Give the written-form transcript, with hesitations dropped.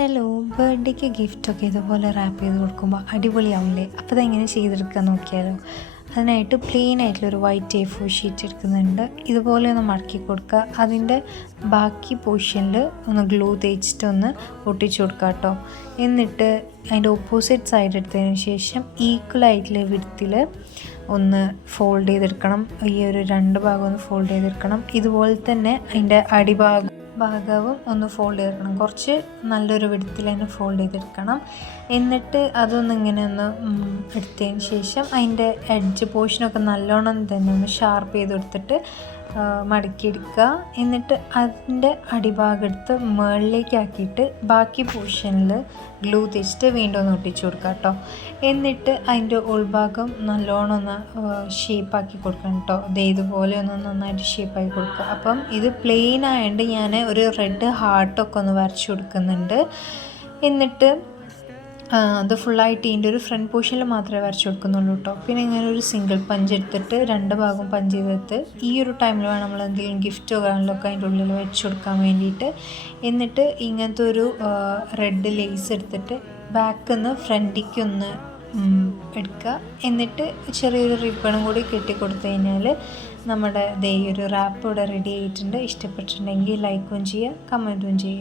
Hello, ബർത്ത്ഡേക്ക് ഗിഫ്റ്റൊക്കെ ഇതുപോലെ rap ചെയ്ത് കൊടുക്കുമ്പോൾ അടിപൊളിയാവില്ലേ? അപ്പോൾ അതെങ്ങനെ ചെയ്തെടുക്കാൻ നോക്കിയാലോ. അതിനായിട്ട് പ്ലെയിൻ ആയിട്ടുള്ളൊരു വൈറ്റ് A4 ഷീറ്റ് എടുക്കുന്നുണ്ട്. ഇതുപോലെ ഒന്ന് മടക്കി കൊടുക്കുക. അതിൻ്റെ ബാക്കി പോർഷനിൽ ഒന്ന് ഗ്ലൂ തേച്ചിട്ടൊന്ന് ഒട്ടിച്ചു കൊടുക്കുക കേട്ടോ. എന്നിട്ട് അതിൻ്റെ ഓപ്പോസിറ്റ് സൈഡ് എടുത്തതിന് ശേഷം ഈക്വലായിട്ടുള്ള വിധത്തിൽ ഒന്ന് ഫോൾഡ് ചെയ്തെടുക്കണം. ഈ ഒരു രണ്ട് ഭാഗം ഒന്ന് ഫോൾഡ് ചെയ്തെടുക്കണം. ഇതുപോലെ തന്നെ അതിൻ്റെ ഭാഗവും ഒന്ന് ഫോൾഡ് ചെയ്തെടുക്കണം. കുറച്ച് നല്ലൊരു വിധത്തിൽ തന്നെ ഫോൾഡ് ചെയ്തെടുക്കണം. എന്നിട്ട് അതൊന്ന് ഇങ്ങനെ ഒന്ന് എടുത്തതിന് ശേഷം അതിൻ്റെ എഡ്ജ് പോർഷനൊക്കെ നല്ലോണം തന്നെ ഒന്ന് ഷാർപ്പ് ചെയ്ത് കൊടുത്തിട്ട് മടക്കിയെടുക്കുക. എന്നിട്ട് അതിൻ്റെ അടിഭാഗം എടുത്ത് മുകളിലേക്ക് ആക്കിയിട്ട് ബാക്കി പോർഷനിൽ ഗ്ലൂ തേച്ചിട്ട് വീണ്ടും ഒന്ന് ഒട്ടിച്ചു കൊടുക്കുക കേട്ടോ. എന്നിട്ട് അതിൻ്റെ ഉൾഭാഗം നല്ലോണം ഒന്ന് ഷേപ്പാക്കി കൊടുക്കണം കേട്ടോ. ഇതുപോലെ ഒന്ന് നന്നായിട്ട് ഷേപ്പാക്കി കൊടുക്കുക. അപ്പം ഇത് പ്ലെയിൻ ആയതുകൊണ്ട് ഞാൻ ഒരു റെഡ് ഹാർട്ടൊക്കെ ഒന്ന് വരച്ചു കൊടുക്കുന്നുണ്ട്. എന്നിട്ട് അത് ഫുള്ളായിട്ട് ഇതിൻ്റെ ഒരു ഫ്രണ്ട് പോർഷനിൽ മാത്രമേ വരച്ചു കൊടുക്കുന്നുള്ളൂ കേട്ടോ. പിന്നെ ഇങ്ങനെ ഒരു സിംഗിൾ പഞ്ച് എടുത്തിട്ട് രണ്ട് ഭാഗം പഞ്ച് ചെയ്തെടുത്ത് ഈ ഒരു ടൈമിൽ വേണം നമ്മൾ എന്തെങ്കിലും ഗിഫ്റ്റോ കാര്യങ്ങളൊക്കെ അതിൻ്റെ ഉള്ളിൽ വെച്ച് കൊടുക്കാൻ വേണ്ടിയിട്ട്. എന്നിട്ട് ഇങ്ങനത്തെ ഒരു റെഡ് ലേസ് എടുത്തിട്ട് ബാക്കിൽ നിന്ന് ഫ്രണ്ടിലേക്ക് ഒന്ന് എടുക്കുക. എന്നിട്ട് ചെറിയൊരു റിബണും കൂടി കെട്ടിക്കൊടുത്തു കഴിഞ്ഞാൽ നമ്മുടെ ഈ ഒരു റാപ്പ് ഇവിടെ റെഡി ആയിട്ടുണ്ട്. ഇഷ്ടപ്പെട്ടിട്ടുണ്ടെങ്കിൽ ലൈക്കും ചെയ്യുക, കമൻറ്റും ചെയ്യുക.